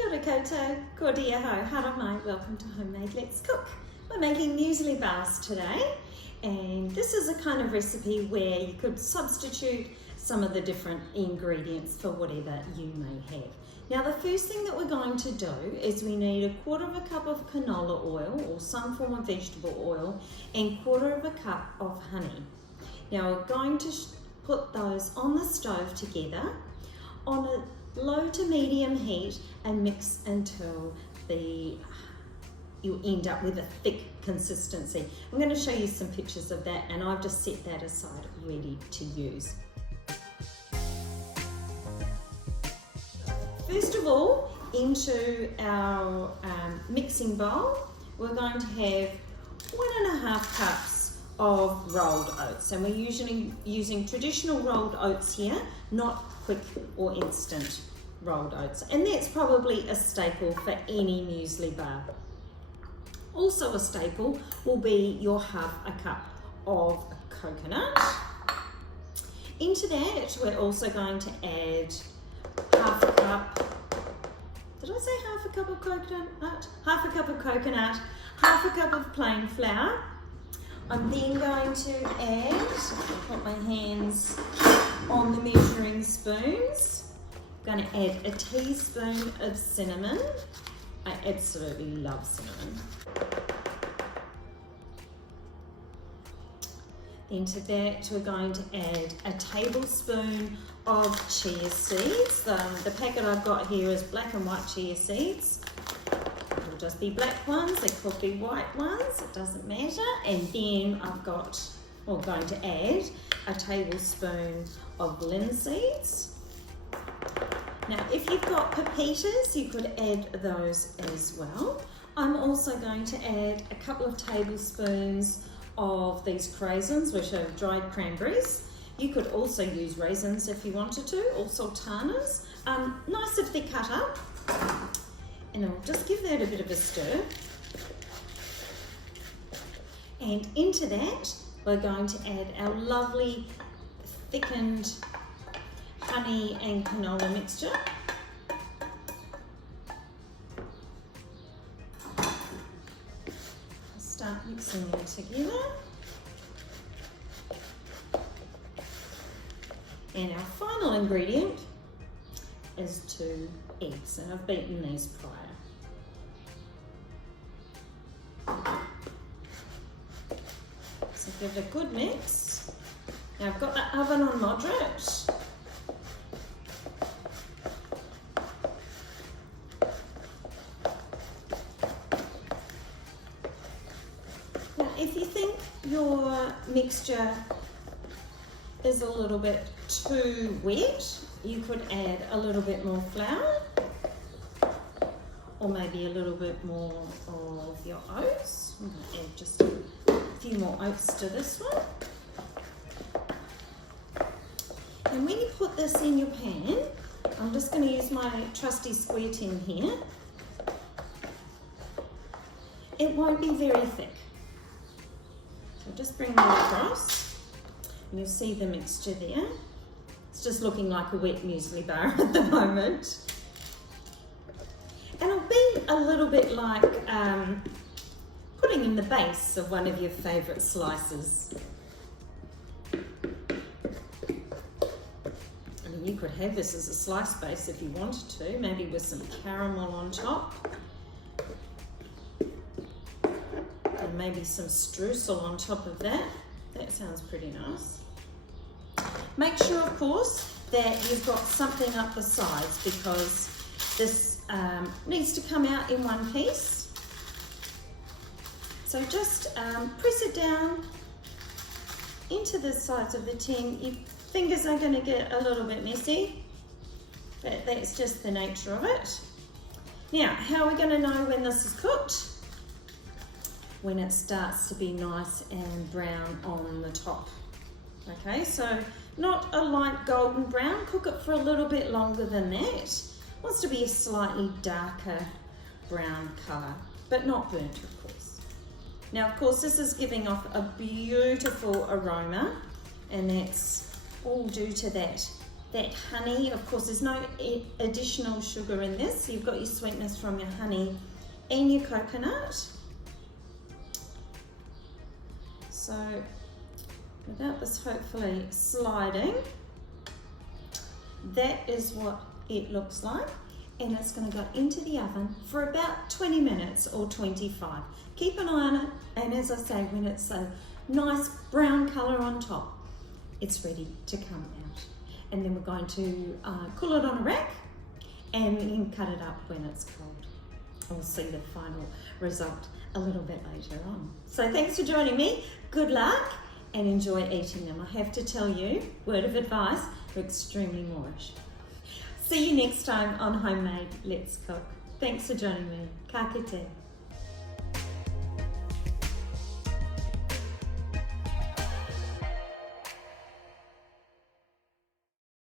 Kia ora koutou, ko dia ho, hara mai, welcome to Homemade Let's Cook. We're making muesli bars today, and this is a kind of recipe where you could substitute some of the different ingredients for whatever you may have. Now the first thing that we're going to do is we need 1/4 cup of canola oil or some form of vegetable oil and 1/4 cup of honey. Now we're going to put those on the stove together on a low to medium heat and mix until you end up with a thick consistency. I'm going to show you some pictures of that, and I've just set that aside ready to use. First of all, into our mixing bowl, we're going to have 1.5 cups of rolled oats, and we're usually using traditional rolled oats here, not quick or instant rolled oats, and that's probably a staple for any muesli bar. Also a staple will be your 1/2 cup of coconut. Into that we're also going to add 1/2 cup, did I say 1/2 cup of coconut? 1/2 cup of coconut, 1/2 cup of plain flour. I'm then going to add, put my hands on the measuring spoons, I'm going to add a teaspoon of cinnamon. I absolutely love cinnamon. Into that we're going to add a tablespoon of chia seeds. The packet I've got here is black and white chia seeds. It'll just be black ones, they could be white ones, it doesn't matter. And then we're going to add a tablespoon of linseeds. Now if you've got pepitas, you could add those as well. I'm also going to add a couple of tablespoons of these craisins, which are dried cranberries. You could also use raisins if you wanted to, or sultanas. Nice if they're cut up. And I'll just give that a bit of a stir. And into that, we're going to add our lovely thickened honey and canola mixture. Start mixing them together. And our final ingredient is 2 eggs, and I've beaten these prior. So give it a good mix. Now I've got the oven on moderate. Now if you think your mixture is a little bit too wet, you could add a little bit more flour, or maybe a little bit more of your oats. I'm going to add just a few more oats to this one. And when you put this in your pan, I'm just going to use my trusty square tin here. It won't be very thick. So just bring that across, and you'll see the mixture there. It's just looking like a wet muesli bar at the moment. And it'll be a little bit like putting in the base of one of your favourite slices. I mean, you could have this as a slice base if you wanted to, maybe with some caramel on top. And maybe some streusel on top of that. That sounds pretty nice. Make sure, of course, that you've got something up the sides, because this needs to come out in one piece. So just press it down into the sides of the tin. Your fingers are going to get a little bit messy, but that's just the nature of it. Now, how are we going to know when this is cooked? When it starts to be nice and brown on the top. Okay, so not a light golden brown, cook it for a little bit longer than that. It wants to be a slightly darker brown colour, but not burnt, of course. Now, of course, this is giving off a beautiful aroma, and that's all due to that that honey. Of course, there's no additional sugar in this. You've got your sweetness from your honey and your coconut. So without this hopefully sliding, that is what it looks like. And it's going to go into the oven for about 20 minutes or 25. Keep an eye on it, and as I say, when it's a nice brown colour on top, it's ready to come out. And then we're going to cool it on a rack and then cut it up when it's cold. We'll see the final result a little bit later on. So thanks for joining me. Good luck and enjoy eating them. I have to tell you, word of advice, they're extremely moorish. See you next time on Homemade Let's Cook. Thanks for joining me. Ka kite.